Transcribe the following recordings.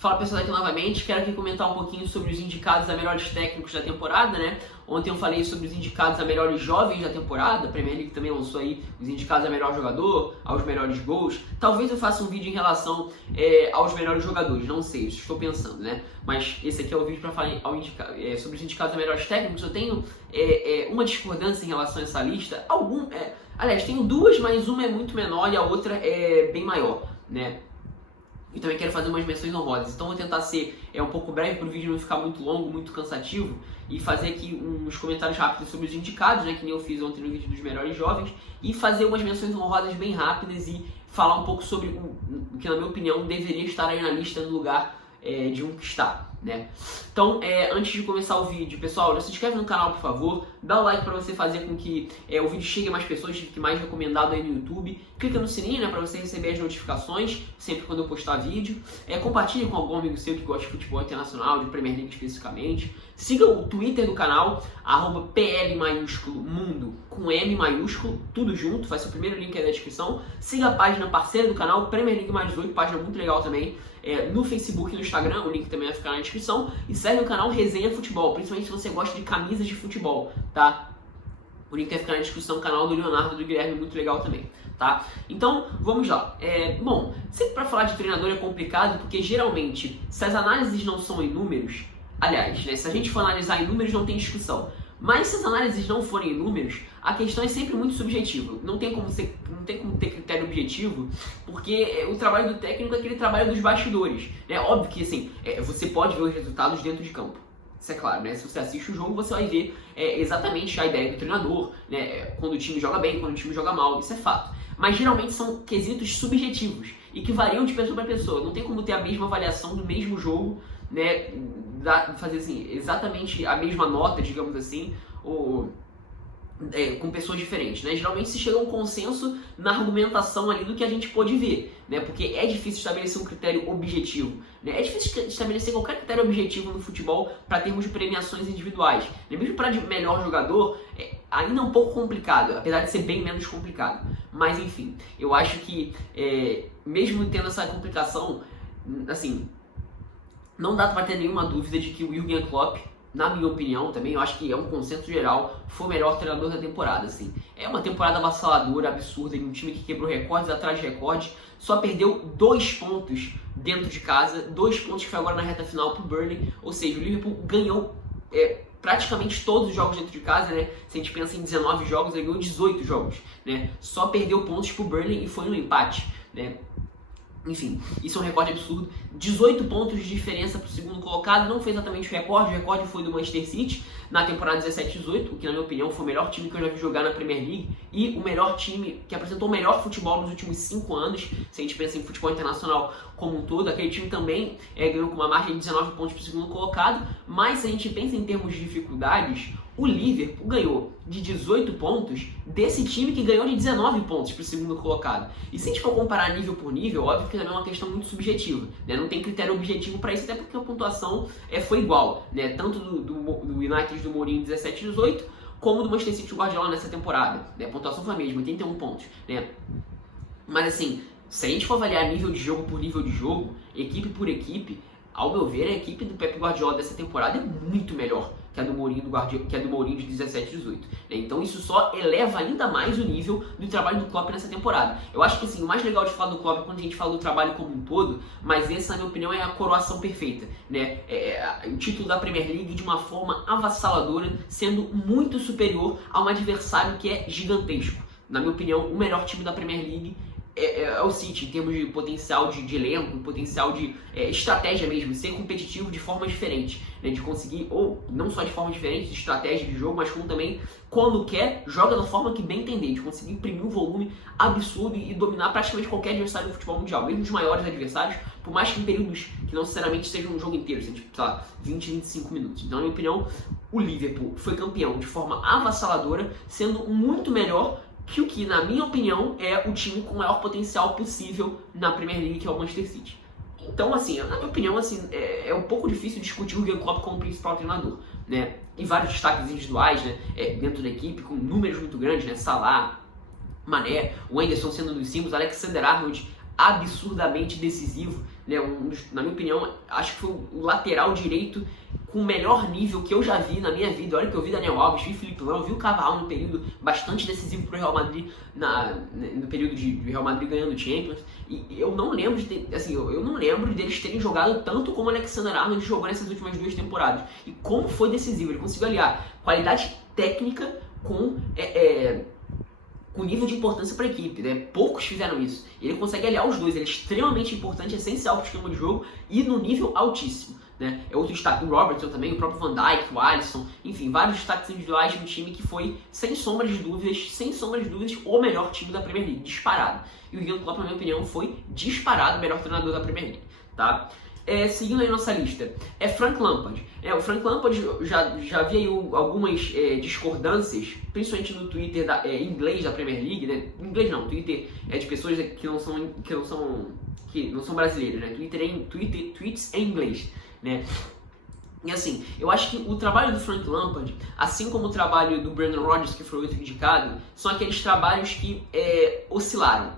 Fala pessoal aqui novamente, quero aqui comentar um pouquinho sobre os indicados a melhores técnicos da temporada, né? Ontem eu falei sobre os indicados a melhores jovens da temporada, a Premier League também lançou aí os indicados a melhor jogador, aos melhores gols. Talvez eu faça um vídeo em relação aos melhores jogadores, não sei, isso estou pensando, né? Mas esse aqui é o vídeo para falar sobre os indicados a melhores técnicos. Eu tenho uma discordância em relação a essa lista, aliás, tenho duas, mas uma é muito menor e a outra é bem maior, né? E também quero fazer umas menções honrosas, então vou tentar ser um pouco breve para o vídeo não ficar muito longo, muito cansativo, e fazer aqui uns comentários rápidos sobre os indicados, né, que nem eu fiz ontem no vídeo dos melhores jovens, e fazer umas menções honrosas bem rápidas e falar um pouco sobre o que, na minha opinião, deveria estar aí na lista no lugar de um que está, né? Então, antes de começar o vídeo, pessoal, se inscreve no canal, por favor, dá o like para você fazer com que o vídeo chegue a mais pessoas, fique mais recomendado aí no YouTube, clica no sininho, né, para você receber as notificações sempre quando eu postar vídeo, compartilhe com algum amigo seu que gosta de futebol internacional, de Premier League especificamente, siga o Twitter do canal, @PL maiúsculo mundo com M maiúsculo, tudo junto, vai ser o primeiro link aí na descrição, siga a página parceira do canal, Premier League mais 8, página muito legal também, no Facebook e no Instagram, o link também vai ficar na descrição, e segue o canal Resenha Futebol, principalmente se você gosta de camisas de futebol, tá? O link vai ficar na descrição do canal do Leonardo e do Guilherme, muito legal também, tá? Então, vamos lá. Bom, sempre para falar de treinador é complicado, porque geralmente, se as análises não são em números, aliás, né, se a gente for analisar em números não tem discussão, mas se as análises não forem em números, a questão é sempre muito subjetiva. Não tem como ter critério objetivo, porque o trabalho do técnico é aquele trabalho dos bastidores, né? Óbvio que assim, você pode ver os resultados dentro de campo. Isso é claro, né? Se você assiste o jogo, você vai ver exatamente a ideia do treinador, né? Quando o time joga bem, quando o time joga mal, isso é fato. Mas geralmente são quesitos subjetivos e que variam de pessoa para pessoa. Não tem como ter a mesma avaliação do mesmo jogo, né? Fazer assim, exatamente a mesma nota, digamos assim, com pessoas diferentes, né? Geralmente se chega a um consenso na argumentação ali do que a gente pôde ver, né? Porque é difícil estabelecer um critério objetivo, né? É difícil estabelecer qualquer critério objetivo no futebol para termos de premiações individuais, né? Mesmo para melhor jogador, ainda é um pouco complicado, apesar de ser bem menos complicado. Mas enfim, eu acho que mesmo tendo essa complicação, assim, não dá para ter nenhuma dúvida de que o Jürgen Klopp, na minha opinião também, eu acho que é um consenso geral, foi o melhor treinador da temporada, assim. É uma temporada avassaladora, absurda, em um time que quebrou recordes atrás de recordes, só perdeu 2 pontos dentro de casa, 2 pontos que foi agora na reta final pro Burnley, ou seja, o Liverpool ganhou praticamente todos os jogos dentro de casa, né? Se a gente pensa em 19 jogos, ele ganhou 18 jogos, né? Só perdeu pontos pro Burnley e foi no empate, né? Enfim, isso é um recorde absurdo. 18 pontos de diferença para o segundo colocado, não foi exatamente o recorde foi do Manchester City na temporada 17-18, o que na minha opinião foi o melhor time que eu já vi jogar na Premier League e o melhor time que apresentou o melhor futebol nos últimos 5 anos, se a gente pensa em futebol internacional como um todo. Aquele time também ganhou com uma margem de 19 pontos para o segundo colocado, mas se a gente pensa em termos de dificuldades, o Liverpool ganhou de 18 pontos desse time que ganhou de 19 pontos para o segundo colocado. E se a gente for comparar nível por nível, óbvio que também é uma questão muito subjetiva, né? Não tem critério objetivo para isso, até porque a pontuação foi igual, né? Tanto do United do Mourinho em 17-18, como do Manchester City do Guardiola nessa temporada, né? A pontuação foi a mesma, 81 pontos, né? Mas assim, se a gente for avaliar nível de jogo por nível de jogo, equipe por equipe, ao meu ver, a equipe do Pep Guardiola dessa temporada é muito melhor que a do Mourinho de 17-18. Né? Então isso só eleva ainda mais o nível do trabalho do Klopp nessa temporada. Eu acho que assim, o mais legal de falar do Klopp é quando a gente fala do trabalho como um todo, mas essa, na minha opinião, é a coroação perfeita. Né? O título da Premier League de uma forma avassaladora, sendo muito superior a um adversário que é gigantesco. Na minha opinião, o melhor time da Premier League é o City, em termos de potencial de elenco, potencial de estratégia mesmo, ser competitivo de forma diferente, né? De conseguir, ou não só de forma diferente, de estratégia de jogo, mas como também, quando quer, joga da forma que bem entender, de conseguir imprimir um volume absurdo e dominar praticamente qualquer adversário do futebol mundial, mesmo os maiores adversários, por mais que em períodos que não necessariamente sejam um jogo inteiro, seja, tipo, sei lá, 20, 25 minutos. Então, na minha opinião, o Liverpool foi campeão de forma avassaladora, sendo muito melhor que o que, na minha opinião, é o time com o maior potencial possível na Premier League, que é o Manchester City. Então, assim, na minha opinião, assim, é um pouco difícil discutir o Jürgen Klopp como principal treinador, né? E vários destaques individuais, né? Dentro da equipe, com números muito grandes, né? Salah, Mané, o Anderson sendo um dos símbolos, Alexander-Arnold, absurdamente decisivo, né? Na minha opinião, acho que foi o lateral direito com o melhor nível que eu já vi na minha vida. Olha que eu vi Daniel Alves, vi Felipe Lão, vi o Carvajal no período bastante decisivo para o Real Madrid, no período de Real Madrid ganhando Champions. E eu não lembro eu não lembro deles terem jogado tanto como o Alexander-Arnold jogou nessas últimas 2 temporadas. E como foi decisivo, ele conseguiu aliar qualidade técnica com nível de importância para a equipe, né? Poucos fizeram isso. Ele consegue aliar os dois, ele é extremamente importante, essencial para o esquema de jogo e no nível altíssimo, né? É outro destaque, o Robertson também, o próprio Van Dijk, o Alisson, enfim, vários destaques individuais de um time que foi, sem sombra de dúvidas, o melhor time da Premier League, disparado. E o Jürgen Klopp, na minha opinião, foi disparado o melhor treinador da Premier League, tá? Seguindo aí nossa lista, Frank Lampard. O Frank Lampard já vi aí algumas discordâncias, principalmente no Twitter inglês da Premier League, né? Inglês não, Twitter de pessoas que não são brasileiros, né? Tweets em inglês, né? E assim, eu acho que o trabalho do Frank Lampard, assim como o trabalho do Brendan Rodgers, que foi outro indicado, são aqueles trabalhos que oscilaram.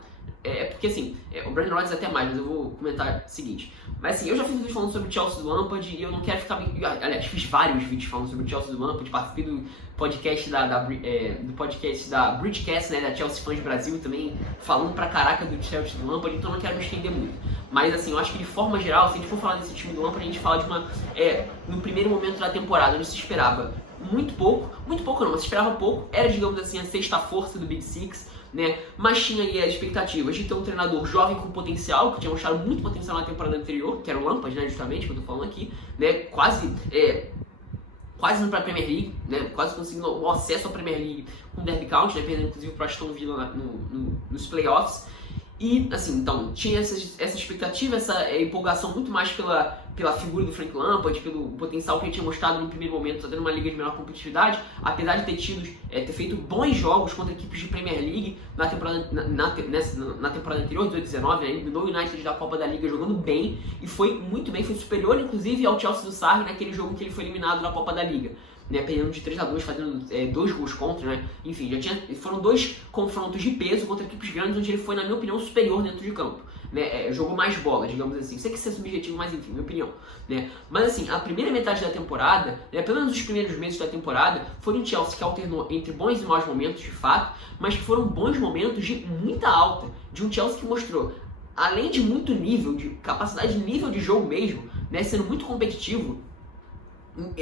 Porque assim, o Brendan Rodgers até mais, mas eu vou comentar o seguinte. Mas assim, eu já fiz vídeos falando sobre o Chelsea do Lampard e eu não quero ficar... Aliás, fiz vários vídeos falando sobre o Chelsea do Lampard, participei do podcast do podcast da Bridgecast, né, da Chelsea Fans Brasil, também falando pra caraca do Chelsea do Lampard, então eu não quero me estender muito. Mas assim, eu acho que de forma geral, se a gente for falar desse time do Lampard, a gente fala de no primeiro momento da temporada, onde se esperava muito pouco não, mas se esperava pouco, era, digamos assim, a sexta força do Big Six, né? Mas tinha aí as expectativas de ter um treinador jovem com potencial, que tinha mostrado muito potencial na temporada anterior, que era o Lampard, né, justamente, que eu tô falando aqui, né? Quase indo para a Premier League, né? Quase conseguindo o acesso à Premier League com o Derby County, né? Perdendo inclusive para Aston Villa nos playoffs. E, assim, então, tinha essa expectativa, essa empolgação muito mais pela figura do Frank Lampard, pelo potencial que ele tinha mostrado no primeiro momento, até numa liga de menor competitividade, apesar de ter feito bons jogos contra equipes de Premier League na temporada anterior, 2019, né? Ele eliminou o United da Copa da Liga jogando bem, e foi muito bem, foi superior, inclusive, ao Chelsea do Sarri naquele jogo que ele foi eliminado da Copa da Liga. Né, perdendo de 3-2, fazendo 2 gols contra, né? Enfim, foram 2 confrontos de peso contra equipes grandes, onde ele foi, na minha opinião, superior dentro de campo. Né? Jogou mais bola, digamos assim. Sei que isso é subjetivo, mas enfim, minha opinião. Né? Mas assim, a primeira metade da temporada, né, pelo menos os primeiros meses da temporada, foi um Chelsea que alternou entre bons e maus momentos, de fato, mas que foram bons momentos de muita alta. De um Chelsea que mostrou, além de muito nível, de capacidade de nível de jogo mesmo, né, sendo muito competitivo,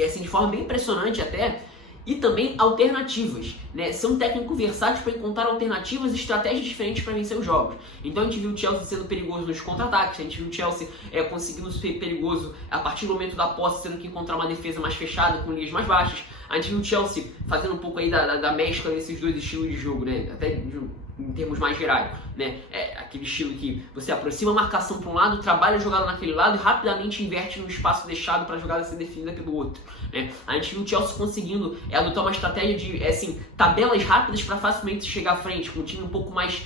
assim, de forma bem impressionante até, e também alternativas, né? Ser um técnico versátil para encontrar alternativas e estratégias diferentes para vencer os jogos. Então a gente viu o Chelsea sendo perigoso nos contra-ataques, a gente viu o Chelsea conseguindo ser perigoso a partir do momento da posse, tendo que encontrar uma defesa mais fechada, com linhas mais baixas. A gente viu o Chelsea fazendo um pouco aí da mescla desses dois estilos de jogo, né? Até em termos mais gerais, né? Aquele estilo que você aproxima a marcação para um lado, trabalha a jogada naquele lado e rapidamente inverte no espaço deixado para a jogada ser definida pelo outro, né? A gente viu o Chelsea conseguindo adotar uma estratégia de tabelas rápidas para facilmente chegar à frente, com um time um pouco mais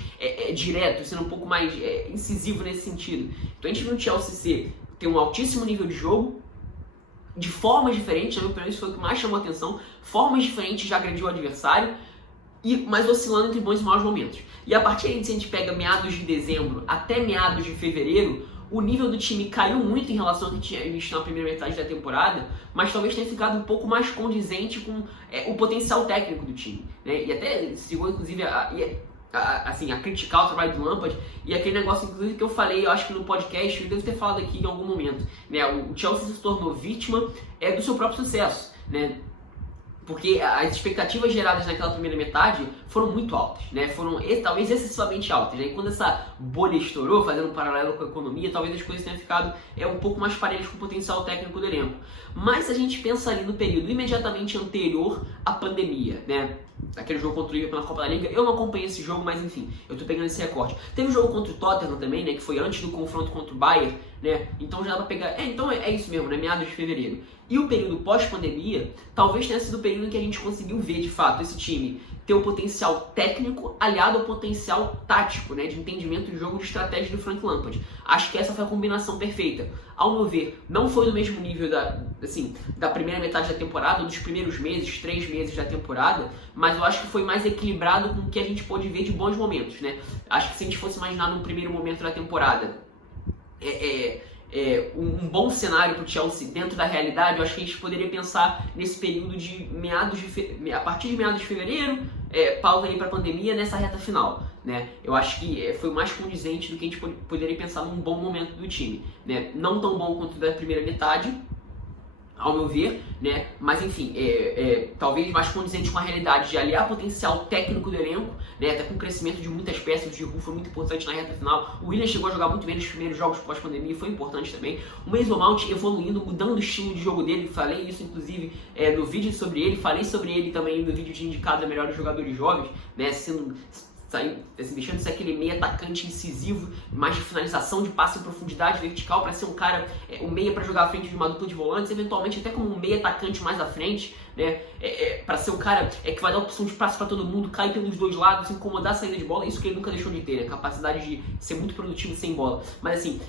direto, sendo um pouco mais incisivo nesse sentido. Então a gente viu o Chelsea ter um altíssimo nível de jogo, de formas diferentes, na minha opinião isso foi o que mais chamou a atenção, formas diferentes de agredir o adversário, mas oscilando entre bons e maus momentos. E a partir aí, se a gente pega meados de dezembro até meados de fevereiro, o nível do time caiu muito em relação ao que tinha visto na primeira metade da temporada, mas talvez tenha ficado um pouco mais condizente com o potencial técnico do time, né? E até chegou, inclusive, a criticar o trabalho do Lampard, e aquele negócio, inclusive, que eu falei, eu acho que no podcast, eu devo ter falado aqui em algum momento, né? O Chelsea se tornou vítima do seu próprio sucesso, né? Porque as expectativas geradas naquela primeira metade foram muito altas, né? Foram talvez excessivamente altas, né? E quando essa bolha estourou, fazendo um paralelo com a economia, talvez as coisas tenham ficado um pouco mais parelhas com o potencial técnico do elenco. Mas se a gente pensa ali no período imediatamente anterior à pandemia, né? Aquele jogo contra o Liverpool na Copa da Liga, eu não acompanhei esse jogo, mas enfim, eu tô pegando esse recorte. Teve o jogo contra o Tottenham também, né? Que foi antes do confronto contra o Bayern, né? Então já dá pra pegar, então é isso mesmo, né? Meados de fevereiro. E o período pós-pandemia, talvez tenha sido o período em que a gente conseguiu ver, de fato, esse time ter o potencial técnico aliado ao potencial tático, né, de entendimento de jogo, de estratégia do Frank Lampard. Acho que essa foi a combinação perfeita. Ao meu ver, não foi do mesmo nível da primeira metade da temporada, dos primeiros meses, 3 meses da temporada, mas eu acho que foi mais equilibrado com o que a gente pôde ver de bons momentos, né? Acho que se a gente fosse imaginar num primeiro momento da temporada, um bom cenário para o Chelsea dentro da realidade, eu acho que a gente poderia pensar nesse período de a partir de meados de fevereiro, pausa aí para a pandemia, nessa reta final, né? Eu acho que foi mais condizente do que a gente poderia pensar num bom momento do time, né? Não tão bom quanto da primeira metade, ao meu ver, né? Mas enfim, talvez mais condizente com a realidade de aliar potencial técnico do elenco, né? Até com o crescimento de muitas peças. O Giroud foi muito importante na reta final. O Willian chegou a jogar muito bem nos primeiros jogos pós-pandemia, foi importante também. O Mason Mount evoluindo, mudando o estilo de jogo dele. Falei isso inclusive no vídeo sobre ele, falei sobre ele também no vídeo de indicado a melhores jogadores jovens, né? Deixando de ser aquele meio atacante incisivo, mais de finalização, de passe em profundidade vertical, para ser um cara, um meia para jogar à frente de uma dupla de volantes, eventualmente até como um meia atacante mais à frente, né? Para ser o cara que vai dar opção de passe para todo mundo, cair pelos dois lados, incomodar a saída de bola, isso que ele nunca deixou de ter, né? Capacidade de ser muito produtivo sem bola. Mas assim,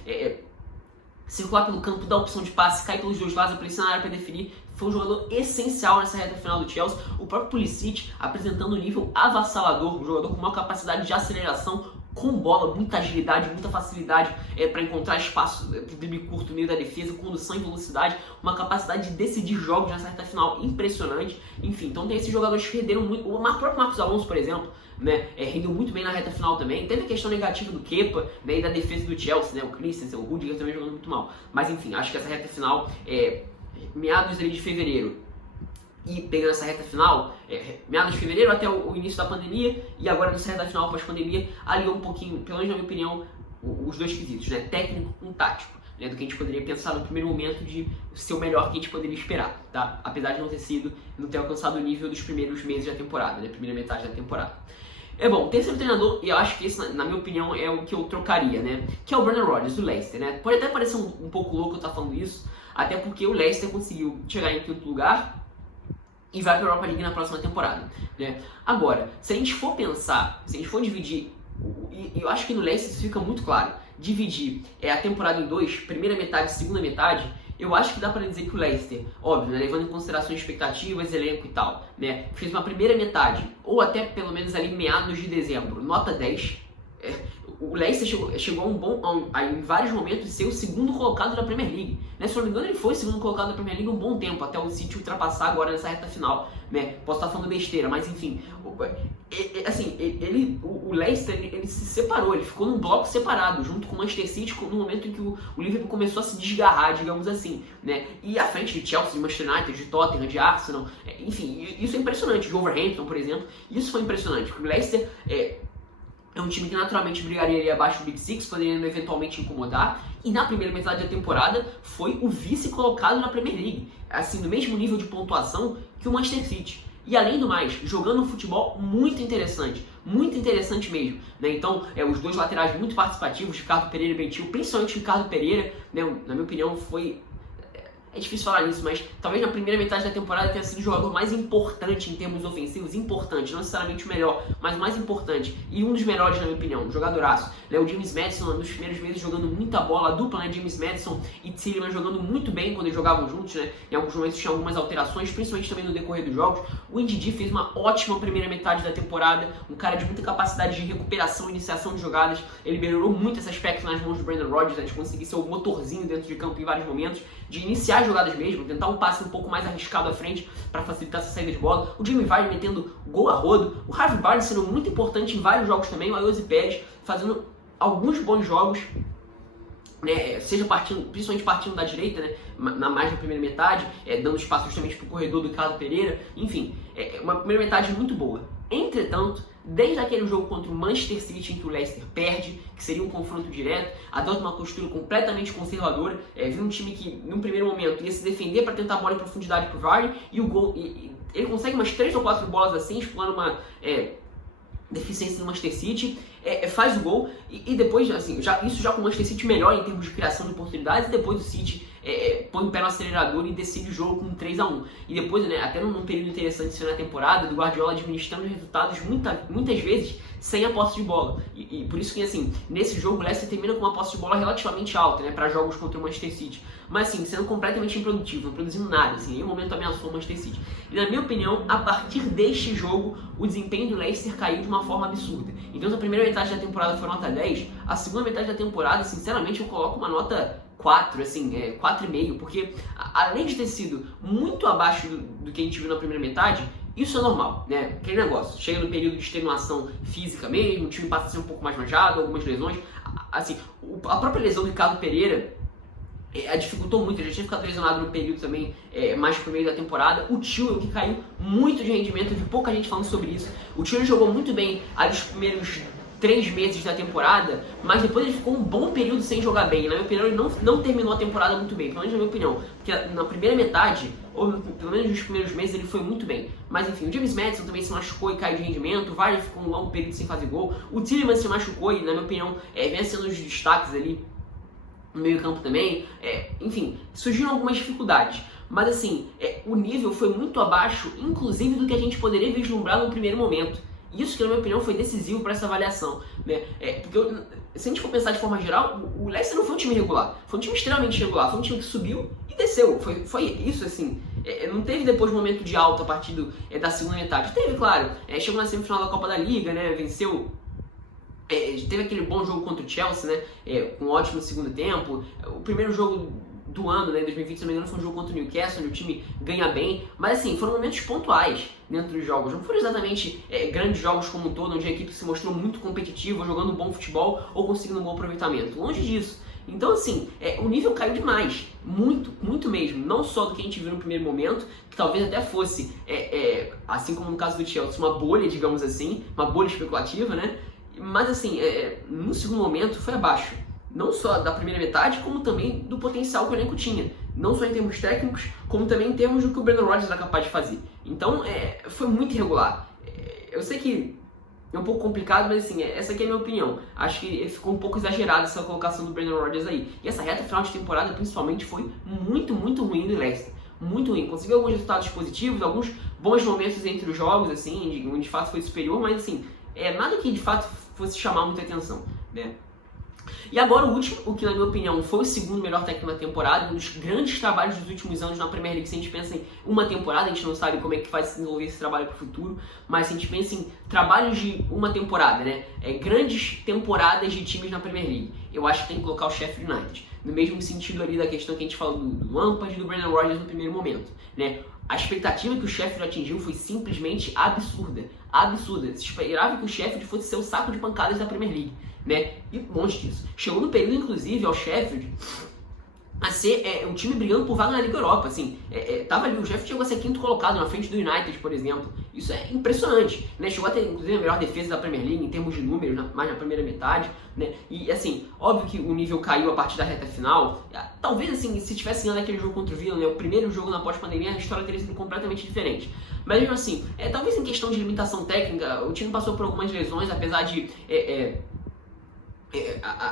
circular pelo campo, dar opção de passe, cair pelos dois lados, aparecer na área para definir. Foi um jogador essencial nessa reta final do Chelsea. O próprio Pulisic apresentando um nível avassalador, um jogador com maior capacidade de aceleração, com bola, muita agilidade, muita facilidade para encontrar espaço pro drible curto no meio da defesa, condução e velocidade, uma capacidade de decidir jogos nessa reta final impressionante. Enfim, então tem esses jogadores que renderam muito. O próprio Marcos Alonso, por exemplo, né, rendeu muito bem na reta final também. Teve a questão negativa do Kepa, né, e da defesa do Chelsea, né, o Christensen, o Rudiger também jogando muito mal. Mas enfim, acho que essa reta final, meados ali de fevereiro, e pegando essa reta final, meados de fevereiro até o início da pandemia, e agora nessa reta final pós-pandemia, aliou um pouquinho, pelo menos na minha opinião, os dois quesitos, né, técnico com tático, né, do que a gente poderia pensar no primeiro momento de ser o melhor que a gente poderia esperar, tá? Apesar de não ter alcançado o nível dos primeiros meses da temporada, né, primeira metade da temporada. Bom, o terceiro treinador, e eu acho que esse, na minha opinião, é o que eu trocaria, né, que é o Brendan Rodgers, do Leicester, né? Pode até parecer um pouco louco eu estar falando isso, até porque o Leicester conseguiu chegar em quinto lugar e vai para a Europa League na próxima temporada, né? Agora, se a gente for pensar, se a gente for dividir, e eu acho que no Leicester isso fica muito claro, dividir a temporada em dois, primeira metade e segunda metade, eu acho que dá para dizer que o Leicester, óbvio, né, levando em consideração expectativas, elenco e tal, né, fez uma primeira metade, ou até pelo menos ali meados de dezembro, nota 10. O Leicester chegou em vários momentos ser o segundo colocado da Premier League, né? Se não me engano, ele foi o segundo colocado da Premier League um bom tempo, até o City ultrapassar agora nessa reta final, né? Posso estar falando besteira, mas enfim, o Leicester ele se separou, ele ficou num bloco separado, junto com o Manchester City, no momento em que o Liverpool começou a se desgarrar, digamos assim, né? E à frente de Chelsea, de Manchester United, de Tottenham, de Arsenal, enfim, isso é impressionante, de Wolverhampton, por exemplo, isso foi impressionante, porque o Leicester é um time que naturalmente brigaria ali abaixo do Big Six, poderia eventualmente incomodar, e na primeira metade da temporada foi o vice colocado na Premier League, assim, no mesmo nível de pontuação que o Manchester City. E além do mais, jogando um futebol muito interessante mesmo, né? Então, os dois laterais muito participativos, Ricardo Pereira e Bentil, principalmente Ricardo Pereira, né? Na minha opinião foi... É difícil falar nisso, mas talvez na primeira metade da temporada tenha sido o jogador mais importante em termos ofensivos, importante, não necessariamente o melhor, mas o mais importante, e um dos melhores na minha opinião, um jogadoraço, né? O James Maddison nos primeiros meses jogando muita bola, a dupla, né, James Maddison e Tielemans jogando muito bem quando eles jogavam juntos, né? Em alguns momentos tinha algumas alterações, principalmente também no decorrer dos jogos. O Ndidi fez uma ótima primeira metade da temporada, um cara de muita capacidade de recuperação e iniciação de jogadas, ele melhorou muito esse aspecto nas mãos do Brendan Rodgers, né, de conseguir ser o motorzinho dentro de campo em vários momentos, de iniciar jogadas mesmo, tentar um passe um pouco mais arriscado à frente para facilitar essa saída de bola. O Jamie Vardy metendo gol a rodo, o Harvey Barnes sendo muito importante em vários jogos também, o Ayoze Pérez fazendo alguns bons jogos, né, principalmente partindo da direita, né, mais na primeira metade, dando espaço justamente para o corredor do Ricardo Pereira, enfim, uma primeira metade muito boa. Entretanto, desde aquele jogo contra o Manchester City em que o Leicester perde, que seria um confronto direto, adota uma postura completamente conservadora, viu um time que, num primeiro momento, ia se defender para tentar a bola em profundidade para o Vardy, e o gol, ele consegue umas 3 ou 4 bolas assim, explorando deficiência no Manchester City, faz o gol e depois, assim, isso já com o Manchester City melhor em termos de criação de oportunidades, e depois o City põe o pé no acelerador e decide o jogo com 3-1. E depois, né, até num período interessante na temporada, do Guardiola administrando os resultados muitas vezes sem a posse de bola. E por isso que, assim, nesse jogo o Leicester termina com uma posse de bola relativamente alta, né, para jogos contra o Manchester City. Mas, assim, sendo completamente improdutivo, não produzindo nada, assim, em nenhum momento ameaçou o Manchester City. E, na minha opinião, a partir deste jogo, o desempenho do Leicester caiu de uma forma absurda. Então, se a primeira metade da temporada foi nota 10, a segunda metade da temporada, sinceramente, eu coloco uma nota 4, assim, 4,5, porque além de ter sido muito abaixo do que a gente viu na primeira metade, isso é normal, né? Aquele negócio, chega no período de extenuação física mesmo, o time passa a ser um pouco mais manjado, algumas lesões, assim, a própria lesão do Ricardo Pereira dificultou muito, ele já tinha ficado lesionado no período também mais pro meio da temporada. O Tio, que caiu muito de rendimento, eu vi pouca gente falando sobre isso. O Tio jogou muito bem ali os primeiros 3 meses da temporada, mas depois ele ficou um bom período sem jogar bem. Na minha opinião, ele não terminou a temporada muito bem, pelo menos na minha opinião, porque na primeira metade, ou pelo menos nos primeiros meses, ele foi muito bem. Mas enfim, o James Maddison também se machucou e caiu de rendimento, o Vardy ficou um longo período sem fazer gol, o Tielemans se machucou e, na minha opinião, vem sendo os destaques ali no meio campo também, enfim, surgiram algumas dificuldades, mas assim, o nível foi muito abaixo, inclusive do que a gente poderia vislumbrar no primeiro momento. Isso que, na minha opinião, foi decisivo para essa avaliação, né? Porque se a gente for pensar de forma geral, o Leicester não foi um time regular, foi um time extremamente regular, foi um time que subiu e desceu, foi isso assim. Não teve depois momento de alta a partir da segunda metade, teve, claro, chegou na semifinal da Copa da Liga, né? Venceu. Teve aquele bom jogo contra o Chelsea, né, com um ótimo segundo tempo. O primeiro jogo do ano, né, 2020, se não me engano, foi um jogo contra o Newcastle, onde o time ganha bem. Mas assim, foram momentos pontuais dentro dos jogos. Não foram exatamente grandes jogos como um todo, onde a equipe se mostrou muito competitiva, jogando um bom futebol ou conseguindo um bom aproveitamento. Longe disso. Então assim, o nível caiu demais. Muito, muito mesmo. Não só do que a gente viu no primeiro momento, que talvez até fosse, assim como no caso do Chelsea, uma bolha, digamos assim, uma bolha especulativa, né? Mas assim, no segundo momento foi abaixo, não só da primeira metade, como também do potencial que o elenco tinha, não só em termos técnicos, como também em termos do que o Brendan Rodgers era capaz de fazer. Então foi muito irregular. Eu sei que é um pouco complicado, mas assim, essa aqui é a minha opinião. Acho que ficou um pouco exagerada essa colocação do Brendan Rodgers aí. E essa reta final de temporada, principalmente, foi muito, muito ruim do Leicester. Muito ruim. Conseguiu alguns resultados positivos, alguns bons momentos entre os jogos, assim, onde de fato foi superior, mas assim, nada que de fato fosse chamar muita atenção, né? E agora o último, o que na minha opinião foi o segundo melhor técnico da temporada, um dos grandes trabalhos dos últimos anos na Premier League. Se a gente pensa em uma temporada, a gente não sabe como é que vai se desenvolver esse trabalho para o futuro, mas se a gente pensa em trabalhos de uma temporada, né? Grandes temporadas de times na Premier League, eu acho que tem que colocar o Sheffield United, no mesmo sentido ali da questão que a gente falou do Lampard e do Brendan Rodgers no primeiro momento, né? A expectativa que o Sheffield atingiu foi simplesmente absurda. Absurda. Se esperava que o Sheffield fosse ser o saco de pancadas da Premier League, né? E longe disso. Chegou no período, inclusive, ao Sheffield a ser um time brigando por vaga na Liga Europa, assim. Tava ali, o Sheffield chegou a ser quinto colocado na frente do United, por exemplo. Isso é impressionante, né? Chegou a ter, inclusive, a melhor defesa da Premier League em termos de números, mais na primeira metade, né? E, assim, óbvio que o nível caiu a partir da reta final. Talvez, assim, se tivesse ganhado aquele jogo contra o Villa, né? O primeiro jogo na pós-pandemia, a história teria sido completamente diferente. Mas, mesmo assim, talvez em questão de limitação técnica, o time passou por algumas lesões, apesar de...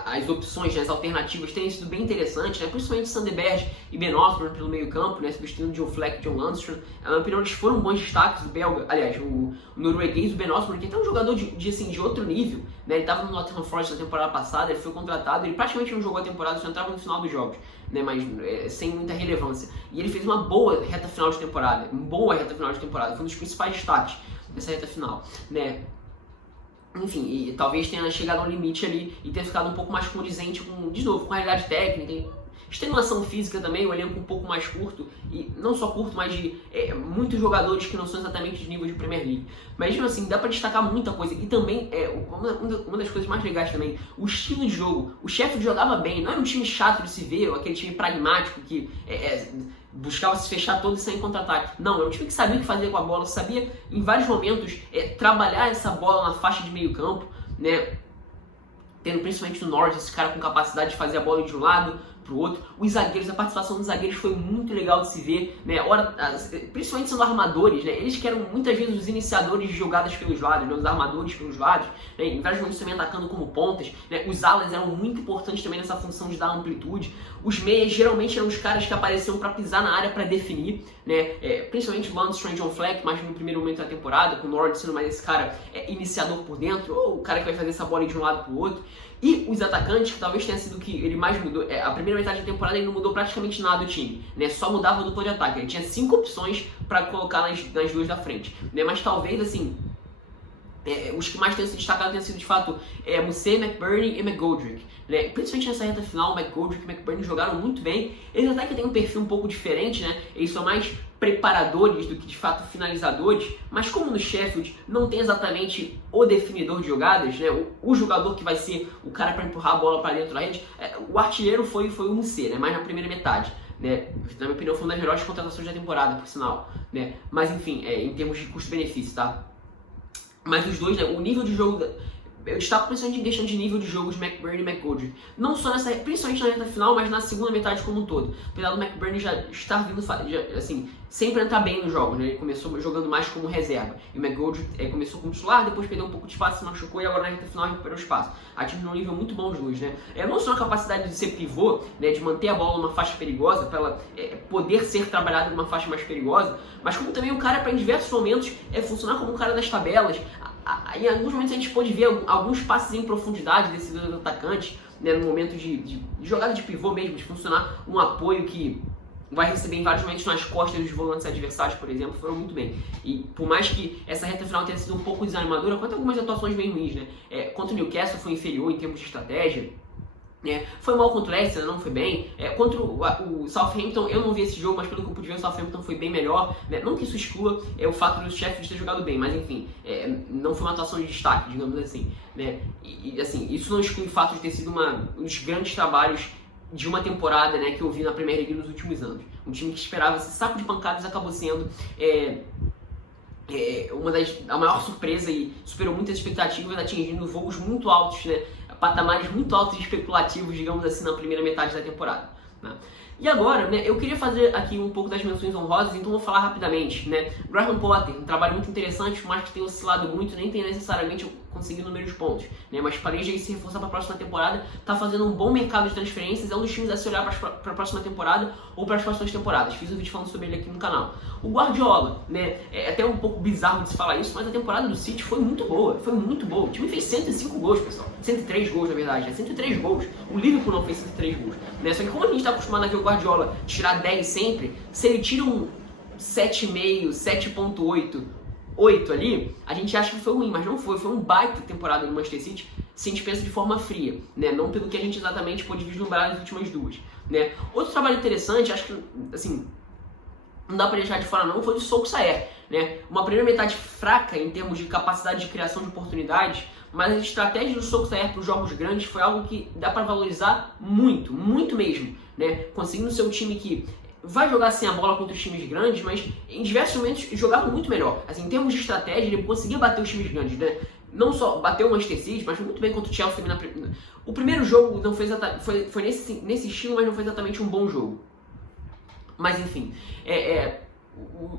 as opções, né, as alternativas têm sido bem interessantes, né? Principalmente Sanderberg e Ben Osborne pelo meio campo, né? Substituindo o Joe Fleck e John Lundstram. Na minha opinião, eles foram bons destaques. O belga, aliás, o norueguês, o Ben Osborne, que é até um jogador de outro nível, né? Ele estava no Nottingham Forest na temporada passada, ele foi contratado, ele praticamente não jogou a temporada, só entrava no final dos jogos, né? Mas sem muita relevância. E ele fez uma boa reta final de temporada, foi um dos principais destaques dessa reta final, né? Enfim, e talvez tenha chegado ao limite ali e tenha ficado um pouco mais condizente com a realidade técnica, extenuação física também, o elenco um pouco mais curto, e não só curto, mas de muitos jogadores que não são exatamente de nível de Premier League. Mas mesmo assim, dá pra destacar muita coisa, e também, uma das coisas mais legais também, o estilo de jogo. O Sheffield jogava bem, não era um time chato de se ver, aquele time pragmático que buscava se fechar todo e sair em contra-ataque. Não, era um time que sabia o que fazer com a bola, sabia em vários momentos trabalhar essa bola na faixa de meio campo, né? Tendo principalmente no Norte esse cara com capacidade de fazer a bola de um lado, pro outro. Os zagueiros, a participação dos zagueiros foi muito legal de se ver, né? Principalmente sendo armadores, né? Eles que eram muitas vezes os iniciadores de jogadas pelos lados, né? Os armadores pelos lados, né? Em vários momentos também atacando como pontas, né? Os alas eram muito importantes também nessa função de dar amplitude. Os meias geralmente eram os caras que apareciam para pisar na área para definir, né? Principalmente o Lundstrom e John Fleck, mais no primeiro momento da temporada, com o Norwood sendo mais esse cara iniciador por dentro, ou o cara que vai fazer essa bola de um lado pro outro. E os atacantes, que talvez tenha sido o que ele mais mudou, a primeira metade da temporada ele não mudou praticamente nada do time, né? Só mudava o duplo de ataque, ele tinha 5 opções para colocar nas duas da frente, né? Mas talvez, assim, os que mais tenham se destacado tenham sido, de fato, Mussay, McBurnie e McGoldrick, né? Principalmente nessa reta final, McGoldrick e McBurnie jogaram muito bem. Eles até que têm um perfil um pouco diferente, né? Eles são mais preparadores do que, de fato, finalizadores, mas como no Sheffield não tem exatamente o definidor de jogadas, né? O jogador que vai ser o cara para empurrar a bola para dentro da rede, o artilheiro foi o Mussay, né? Mais na primeira metade. Né? Na minha opinião, foi uma das melhores contratações da temporada, por sinal, né? Mas enfim, em termos de custo-benefício, tá? Mas os dois, né? O nível de jogo... Eu destaco principalmente em questão de nível de jogo de McBurnie e McGoldrick. Não só principalmente na reta final, mas na segunda metade como um todo. Apesar do McBurnie já estar vindo, assim, sempre entrar bem nos jogos, né? Ele começou jogando mais como reserva. E o McGoldrick começou como titular, depois perdeu um pouco de espaço, se machucou e agora na reta final recuperou espaço. Atingiu um nível muito bom os dois, né? Não só a capacidade de ser pivô, né? De manter a bola numa faixa perigosa, para ela poder ser trabalhada numa faixa mais perigosa, mas como também o cara, para em diversos momentos, funcionar como um cara das tabelas. Em alguns momentos a gente pôde ver alguns passes em profundidade desses dois atacantes, né, no momento de jogada de pivô mesmo, de funcionar um apoio que vai receber em vários momentos nas costas dos volantes adversários, por exemplo, foram muito bem. E por mais que essa reta final tenha sido um pouco desanimadora, quanto algumas atuações bem ruins, né? Contra o Newcastle foi inferior em termos de estratégia. Foi mal contra o Leicester, não foi bem. Contra o Southampton, eu não vi esse jogo, mas pelo que eu pude ver, o Southampton foi bem melhor. Né? Não que isso exclua o fato do Sheffield ter jogado bem, mas enfim, não foi uma atuação de destaque, digamos assim. Né? E assim, isso não exclui o fato de ter sido um dos grandes trabalhos de uma temporada, né, que eu vi na Premier League nos últimos anos. Um time que esperava esse saco de pancadas acabou sendo a maior surpresa e superou muitas expectativas, atingindo voos muito altos, né? Patamares muito altos e especulativos, digamos assim, na primeira metade da temporada. Né? E agora, né, eu queria fazer aqui um pouco das menções honrosas, então vou falar rapidamente. Né? Graham Potter, um trabalho muito interessante, mas que tem oscilado muito, nem tem necessariamente conseguido números de pontos. Né? Mas planeja aí se reforçar para a próxima temporada, está fazendo um bom mercado de transferências, é um dos times a se olhar para a próxima temporada ou para as próximas temporadas. Fiz um vídeo falando sobre ele aqui no canal. O Guardiola, né, é até um pouco bizarro de se falar isso, mas a temporada do City foi muito boa, foi muito boa. O time fez 105 gols, pessoal. 103 gols, na verdade, 103 gols. O Liverpool não fez 103 gols. Né? Só que como a gente está acostumado a ver o Guardiola tirar 10 sempre, se ele tira um 7,5, 7,8, 8 ali, a gente acha que foi ruim, mas não foi. Foi um baita temporada no Manchester City, se a gente pensa de forma fria, né? Não pelo que a gente exatamente pôde vislumbrar nas últimas duas. Né? Outro trabalho interessante, acho que, assim, não dá pra deixar de fora não, foi do Solskjaer, né? Uma primeira metade fraca em termos de capacidade de criação de oportunidades, mas a estratégia do Solskjaer para os jogos grandes foi algo que dá para valorizar muito, muito mesmo, né? Conseguindo ser um time que vai jogar sem a bola contra os times grandes, mas em diversos momentos jogava muito melhor. Assim, em termos de estratégia, ele conseguia bater os times grandes, né? Não só bateu o Manchester City, mas foi muito bem contra o Chelsea. O primeiro jogo não foi nesse estilo, mas não foi exatamente um bom jogo. Mas enfim,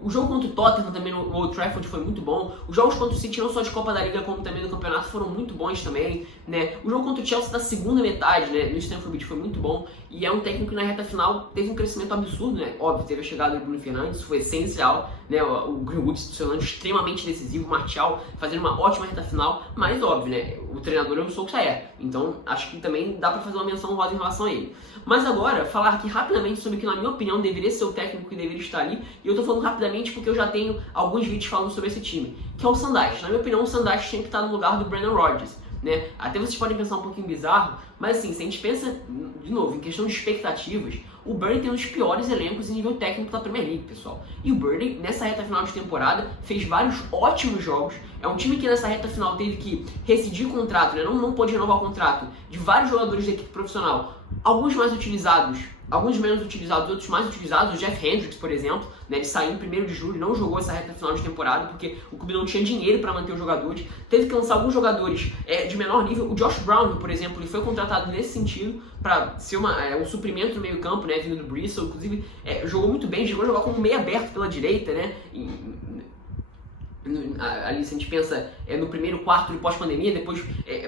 o jogo contra o Tottenham também no Old Trafford foi muito bom. Os jogos contra o City, não só de Copa da Liga, como também do campeonato, foram muito bons também, né? O jogo contra o Chelsea da segunda metade, né, no Stamford Bridge foi muito bom. E é um técnico que na reta final teve um crescimento absurdo, né? Óbvio, teve a chegada do Bruno Fernandes, isso foi essencial, né? O Greenwood se tornando extremamente decisivo, o Martial fazendo uma ótima reta final, mas óbvio, né? O treinador é o Solskjaer, então acho que também dá pra fazer uma menção honrosa em relação a ele. Mas agora, falar aqui rapidamente sobre o que, na minha opinião, deveria ser o técnico que deveria estar ali, e eu tô falando rapidamente porque eu já tenho alguns vídeos falando sobre esse time, que é o Sandaich. Na minha opinião, o Sandaich sempre tá no lugar do Brendan Rodgers, né? Até vocês podem pensar um pouquinho bizarro, mas assim, se a gente pensa, de novo, em questão de expectativas, o Burnley tem um dos piores elencos em nível técnico da Premier League, pessoal. E o Burnley, nessa reta final de temporada, fez vários ótimos jogos. É um time que nessa reta final teve que rescindir o contrato, né? Não pôde renovar o contrato de vários jogadores da equipe profissional. Alguns mais utilizados alguns menos utilizados, outros mais utilizados. O Jeff Hendricks, por exemplo, né, ele saiu em 1º de julho, não jogou essa reta final de temporada porque o clube não tinha dinheiro para manter os jogadores. Teve que lançar alguns jogadores de menor nível. O Josh Brown, por exemplo, ele foi contratado nesse sentido para ser um suprimento no meio campo, né, vindo do Bristol. Inclusive, jogou muito bem, chegou a jogar como meio aberto pela direita, né, ali se a gente pensa no primeiro quarto de pós-pandemia, depois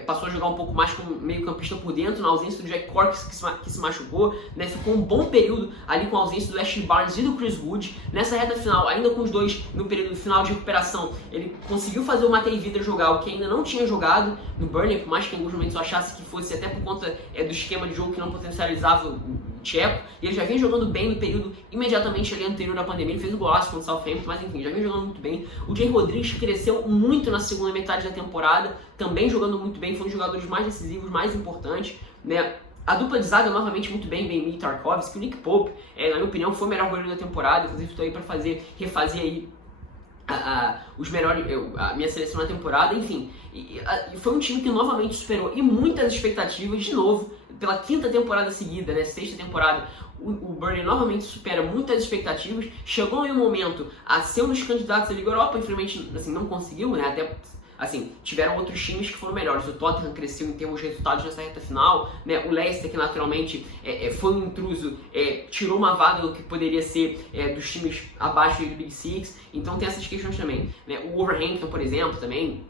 passou a jogar um pouco mais como meio campista por dentro, na ausência do Jack Corks que se machucou, né, ficou um bom período ali com a ausência do Ashley Barnes e do Chris Wood. Nessa reta final, ainda com os dois no período final de recuperação, ele conseguiu fazer o Matej Vydra jogar, o que ainda não tinha jogado no Burnley, por mais que em alguns momentos eu achasse que fosse até por conta do esquema de jogo que não potencializava o tcheco, e ele já vinha jogando bem no período imediatamente ali anterior à pandemia. Ele fez o golaço contra o Southampton, mas enfim, já vinha jogando muito bem. O Jay Rodrigues cresceu muito na segunda metade da temporada, também jogando muito bem, foi um dos jogadores mais decisivos, mais importantes, né? A dupla de zaga novamente muito bem, Ben-Mee e Tarkowski. O Nick Pope, na minha opinião, foi o melhor goleiro da temporada. Inclusive estou aí para refazer aí a minha seleção na temporada. Enfim, foi um time que novamente superou e muitas expectativas, de novo, pela 5ª temporada seguida, né, 6ª temporada. O Burnley novamente supera muitas expectativas, chegou em um momento a ser um dos candidatos à Liga Europa, infelizmente assim, não conseguiu, né, até assim, tiveram outros times que foram melhores. O Tottenham cresceu em termos de resultados nessa reta final, né? O Leicester, que naturalmente foi um intruso, tirou uma vaga do que poderia ser dos times abaixo do Big Six. Então tem essas questões também, né? O Wolverhampton, por exemplo, também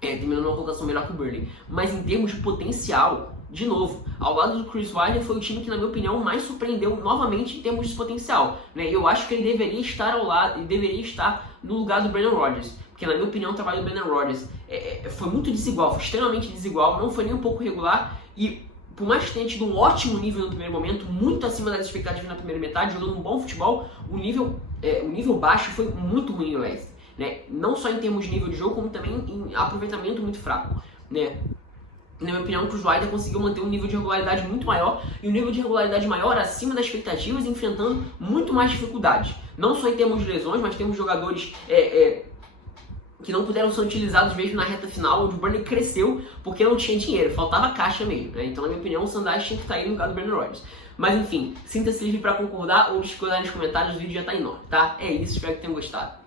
terminou uma colocação melhor que o Burnley. Mas em termos de potencial, de novo, ao lado do Chris Wilder, foi o time que, na minha opinião, mais surpreendeu novamente em termos de potencial, né? Eu acho que ele deveria estar ao lado, ele deveria estar no lugar do Brendan Rodgers, porque, na minha opinião, o trabalho do Brendan Rodgers foi muito desigual, foi extremamente desigual, não foi nem um pouco regular, e por mais que tenha tido um ótimo nível no primeiro momento, muito acima das expectativas na primeira metade, jogando um bom futebol, o nível baixo foi muito ruim no Leicester, né? Não só em termos de nível de jogo, como também em aproveitamento muito fraco, né? Na minha opinião, o Chris Wilder conseguiu manter um nível de regularidade muito maior, e um nível de regularidade maior acima das expectativas, enfrentando muito mais dificuldades. Não só em termos de lesões, mas temos jogadores que não puderam ser utilizados mesmo na reta final, onde o Burnley cresceu porque não tinha dinheiro, faltava caixa mesmo, né? Então, na minha opinião, o Sandage tinha que estar aí no lugar do Brendan Rodgers. Mas enfim, sinta-se livre para concordar ou discordar nos comentários, o vídeo já está enorme, tá? É isso, espero que tenham gostado.